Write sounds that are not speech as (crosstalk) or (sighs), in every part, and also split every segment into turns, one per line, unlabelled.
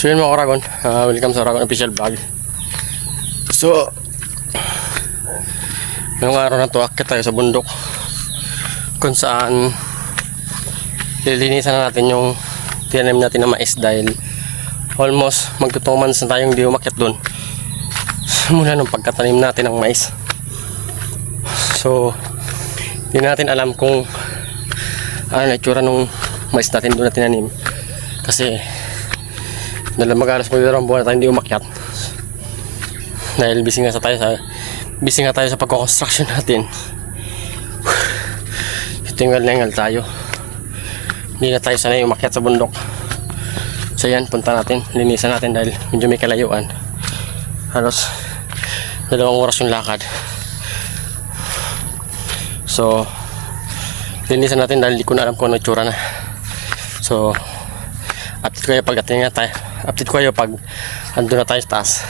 So yun mga Oragon, Ah, welcome sa Oragon Official Vlog. So, ngayong araw na to, akit tayo sa bundok kung saan lilinisan na natin yung tinanim natin na mais dahil almost magtutong months na tayong hindi umakyat dun mula nung pagkatanim natin ng mais. So, hindi natin alam kung ano na itsura nung mais natin doon na tinanim. Kasi, dahil mag-alas po yung buwan tayo hindi umakyat. Dahil busy nga sa tayo sa busy nga tayo sa pagko-construction natin. (sighs) Tingal na ingal tayo. Hindi na tayo sanay umakyat sa bundok. So yan, punta natin. Linisan natin dahil medyo may kalayuan. Halos dalawang oras yung lakad. So, linisan natin dahil di ko na alam kung ano itsura na. So, update ko kayo pag ating nga tayo. Update ko kayo pag ando na tayo sa taas.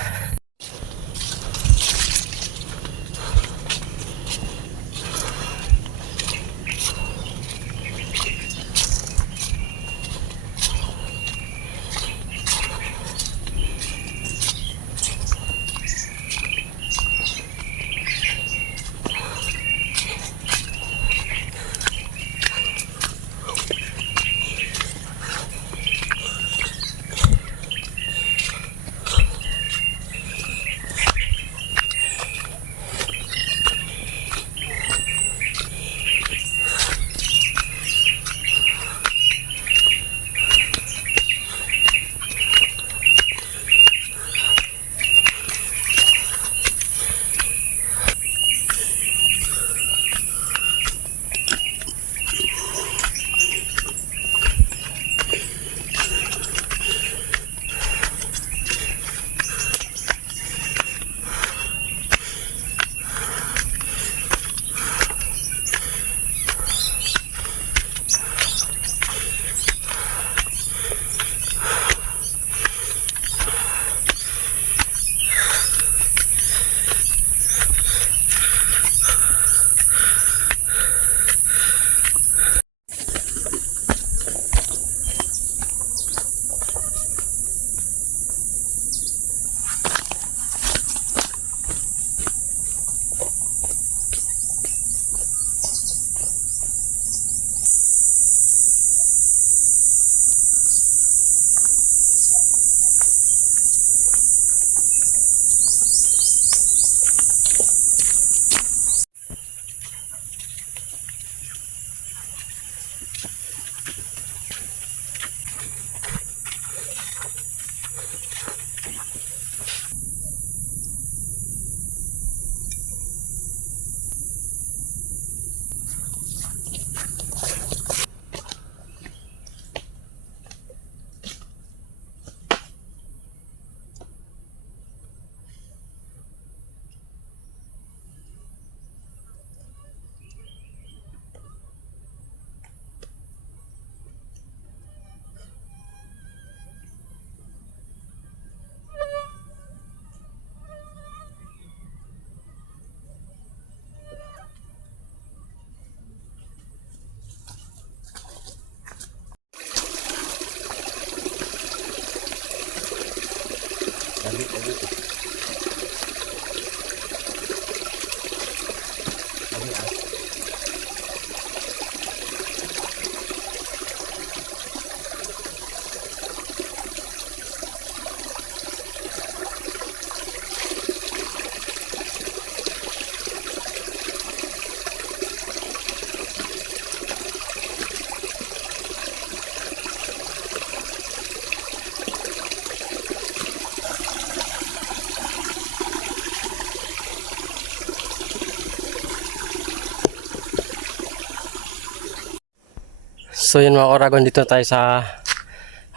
So yun mga Oragon, dito tayo sa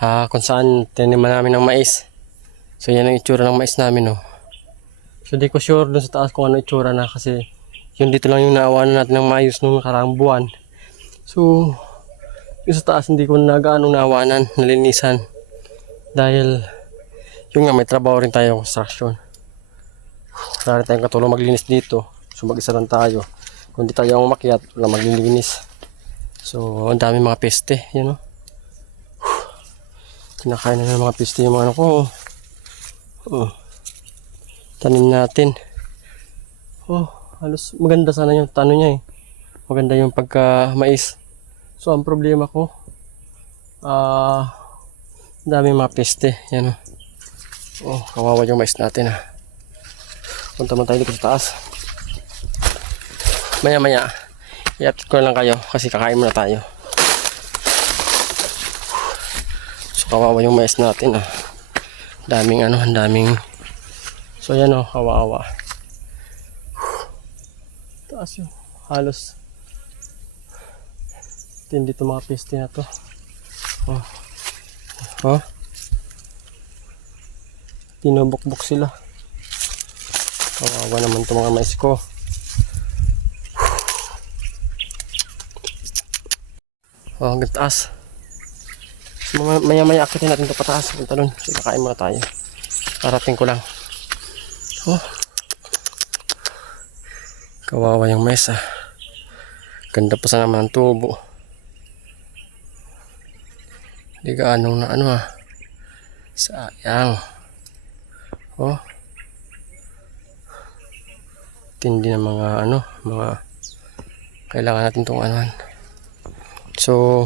ah, kung saan tiniman namin ng mais. So yan ang itsura ng mais namin oh. So di ko sure dun sa taas kung ano itsura na kasi yung dito lang yung naawanan natin ng maayos nung nakaraang buwan. So yung sa taas hindi ko na gaano naawanan, nalinisan. Dahil yung nga may trabaho rin tayo construction. Wala rin tayong katulong maglinis dito. So mag-isa lang tayo. Kung di tayo umakyat, wala maglilinis. So, ang dami mga peste, yan o. Kinakain na ng mga piste yung mga ano ko. Oh. Tanim natin. Oh, halos maganda sana yung tano niya eh. Maganda yung pagka mais. So, ang problema ko, ah, dami mga peste. Yan oh. Oh, kawawa yung mais natin ah. Punta man tayo dito sa taas. Maya maya, i-update ko lang kayo kasi kakain muna tayo. So kawawa yung mais natin ah. Daming ano, ang daming So yan oh, kawawa. Taas yung halos tindi to mga peste na to. Oh. Oh. Tinubok-bok sila. Kawawa naman to mga mais ko. Oh, hanggang taas. Maya-maya akitin natin ito pataas. Punta doon. So, kakain muna tayo. Parating ko lang. Oh. Kawawa yung mesa. Ganda pa sa naman ng tubo. Hindi gaanong na ano ah. Sayang. Oh. Tindi ng mga ano, mga kailangan natin itong anuhan. So,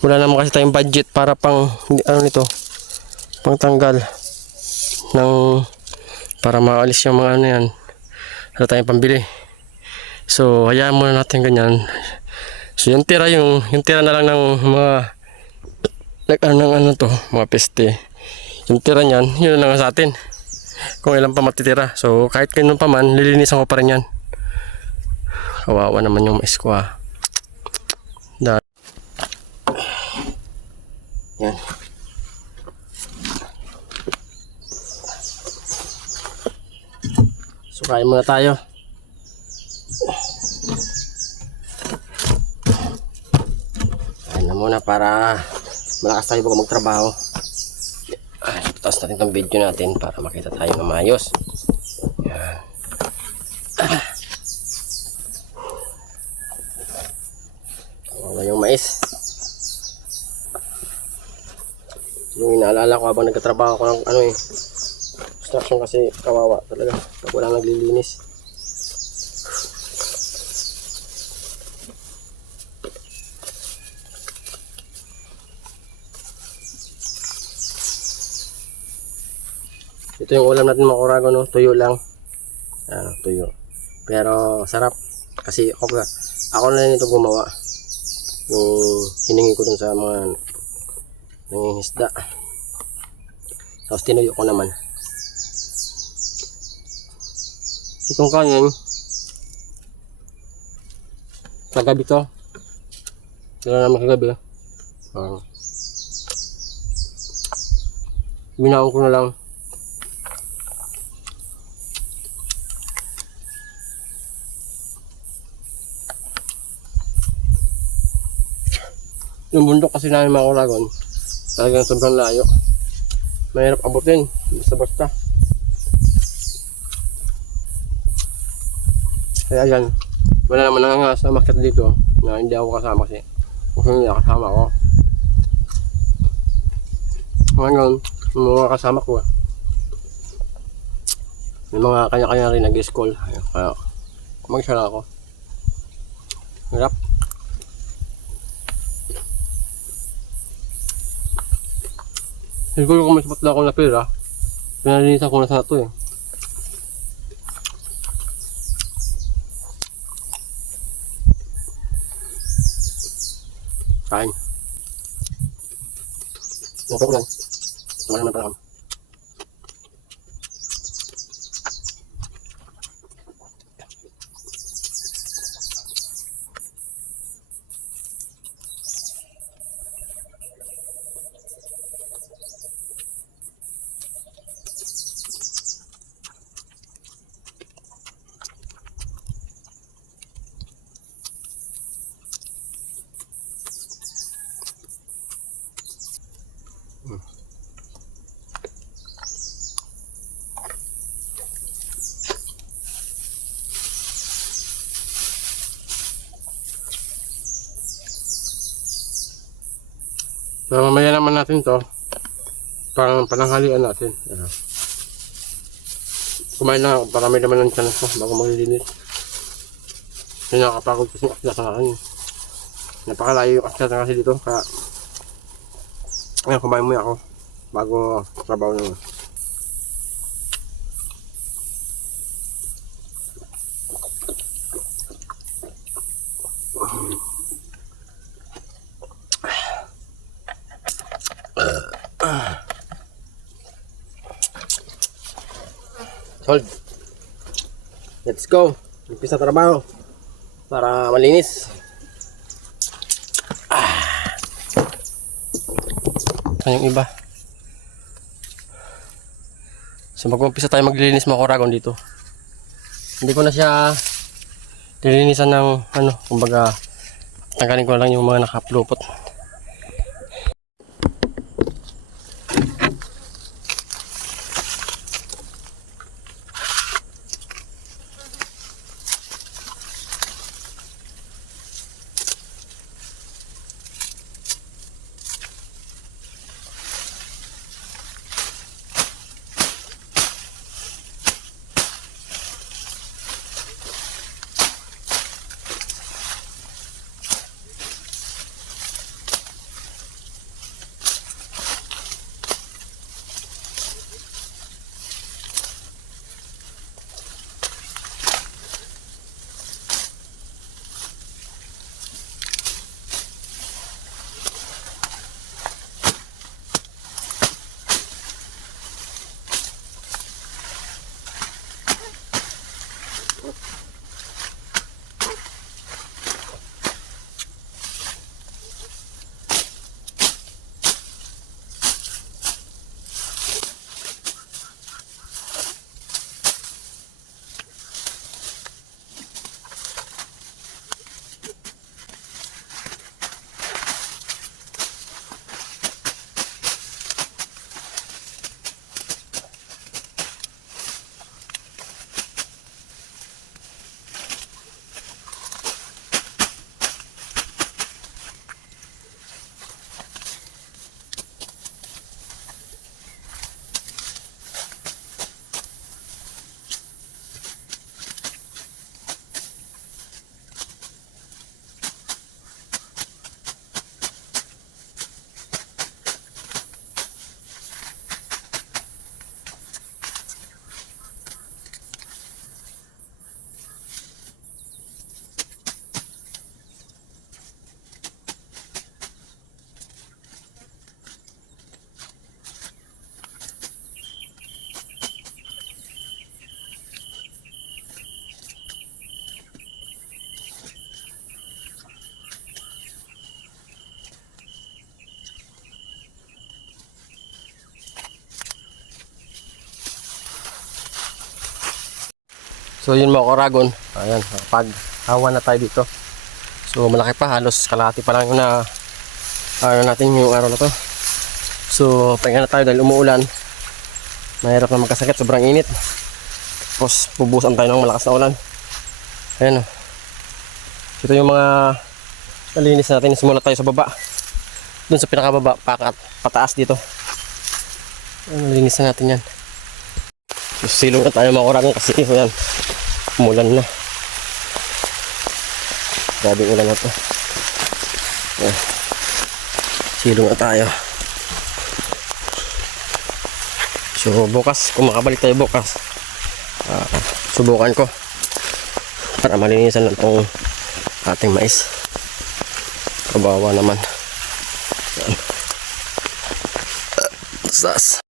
wala naman kasi tayong budget para pang, ano nito, pang tanggal ng, para maalis yung mga ano yan. Wala tayong pambili. So, hayaan muna natin ganyan. So, yung tira yung, yung tira na lang ng mga, like, ano, ng ano to, mga peste. Yung tira niyan, yun lang sa atin. Kung ilan pa matitira. So, kahit kanino pa man, lilinisan ko pa rin yan. Kawawa naman yung mais ko ah. Da- yan. So, kain muna tayo. Kain na muna para malakas tayo bago magtrabaho. Ay, tapos natin itong video natin para makita tayo ng maayos. Yan. Kawawa yung mais. Yung inaalala ko habang nagkatrabaho ko ng ano eh. Construction kasi kawawa talaga. Pag walang naglilinis. Ito yung ulam natin mga kurago, no? Tuyo lang. Ano, tuyo. Pero sarap. Kasi ako, ako na rin ito gumawa. Yung hiningi ko dun sa mga nangingisda. Tapos tinuyo ko naman. Itong kanin, kagabi to. Kaya naman kagabi. Uh, binaon ko na lang. Yung bundok kasi namin mga kuragon, talagang sobrang layo. Mahirap abutin, basta-basta. Kaya yan, wala naman nga sa market dito na hindi ako kasama kasi gusto nila kasama ko. Ngayon, mga kasama ko, may mga kanya-kanya rin nag-school. Kaya, mag-isa ako. Hirap. Siguro kung may sapat na ako na pera, pinalinisan ko na sana ito eh. Kain. Ko lang. Wala naman pala kami. So, mamaya naman natin to. pang pananghalian natin. Kumain na para may naman ng tiyan ko bago maglilinis. Yung nakakapagod kasi yung akyat na akin. Napakalayo yung akyat na kasi dito. Kaya, kumain muna ako bago trabaho naman. Sold. Let's go. Umpisa trabaho. Para malinis. Ah. Ano yung iba? So mag-umpisa tayo maglilinis mga koragon dito. Hindi ko na siya lilinisan ng ano, kumbaga tanggalin ko lang yung mga nakaplupot. So yun mga koragon, ayan, pag hawa na tayo dito. So malaki pa, halos kalahati pa lang na ano natin yung araw na to. So pahinga na tayo dahil umuulan. Mahirap na magkasakit, sobrang init. Tapos bubusan tayo ng malakas na ulan. Ayan o. Ito yung mga nalinis natin. Simula tayo sa baba. Doon sa pinakababa, pakat, pataas dito. Ayan, nalinis na natin yan. Silong na tayo mga koragon kasi ayan, umulan na. Grabe ulan na to. Ayan. Silong na tayo. So bukas, kung makabalik tayo bukas, ah, subukan ko para malinisan lang tong ating mais. Kabawa naman. Ah, Sas.